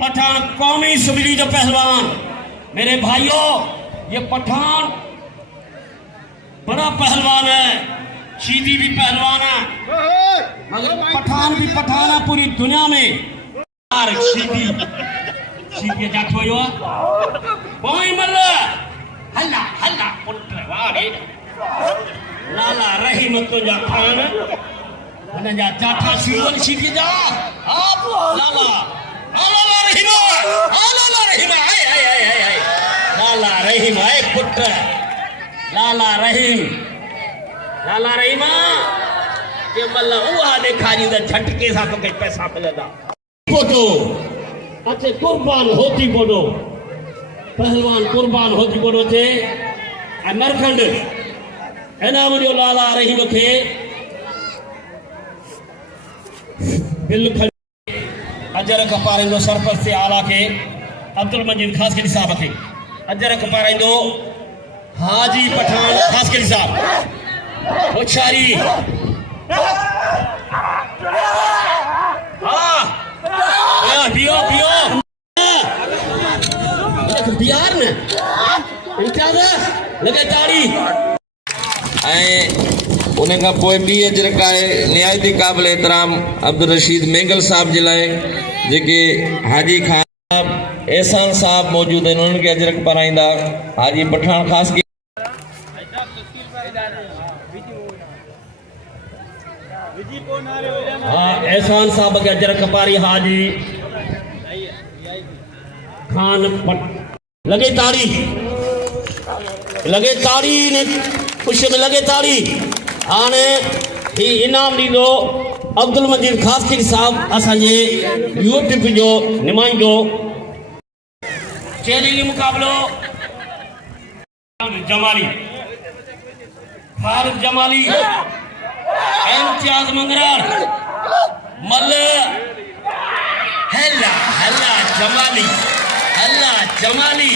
पठान कौमी सुबीली जो पहलवान। मेरे भाइयों, ये पठान बड़ा पहलवान है, शीदी भी पहलवान है, मगर पठान भी पठान है पूरी दुनिया में। शीदी शीदी जाठो यो कोई मल हल्ला हल्ला पुत्र वारे लाला रहीम तुझा खान न जा जाठा सीवन शीदी जा आप लाला लाला रहीम हाय हाय हाय हाय लाला रहीम है पुत्र लाला रहीम के मल्ला उहा देखा जी झटके सा तो कई पैसा मिलदा फोटो अच्छे कुर्बान होती बोलो पहलवान कुर्बान होती बोलो थे नरखंड एना मुझे लाला रहीम खे बिल अजर कपारेंदो सरपंच से आला के अब्दुल मजीद खास के साहब खे अजर कपारेंदो हाजी पठान खास के साहब होशियारी पियो पियो बिहार में इम्तियाज लगे ताड़ी उन खां पोइ ॿी अजरक आहे निहायती क़ाबिल एहतराम अब्दुल रशीद मेंगल साहब जे लाइ जेके हाजी खान साहब एहसान साहब मौजूद आहिनि उन्हनि खे अजरक पाराईंदा हाजी पठान ख़ासि एहसान साहब के अजरक पारी हाजी खान लगे ताड़ी ने खुशी में लगे ताड़ी आने ही इनाम ॾींदो अब्दुल मजीद खासकी साहब असांजे यूट्यूब जो नुमाइंदो चैलेंज मुकाबलो जमाली फारूक जमाली इम्तियाज मंगरार मल हल्ला हल्ला जमाली